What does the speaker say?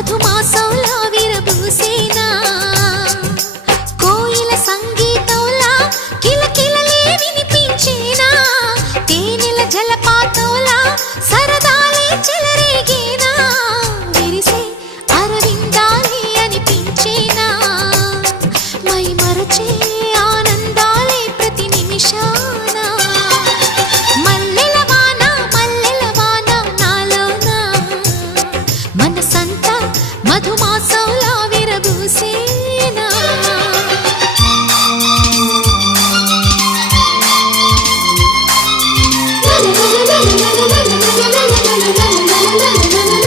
మధుమాసంలా విరబూసేనా కోయిల సంగీతంలా కిలకిలలే వినిపించేనా తేనెల జలపాతంలా సరదాలే చెలరేగేనా విరిసే అరవిందాలే అనిపించేనా మై మరచే ఆనందాలే ప్రతి నిమిషాన మల్లెల వాన నాలోన మనసంతా మధుమాసంలా విరబూసేనా la la la la la la la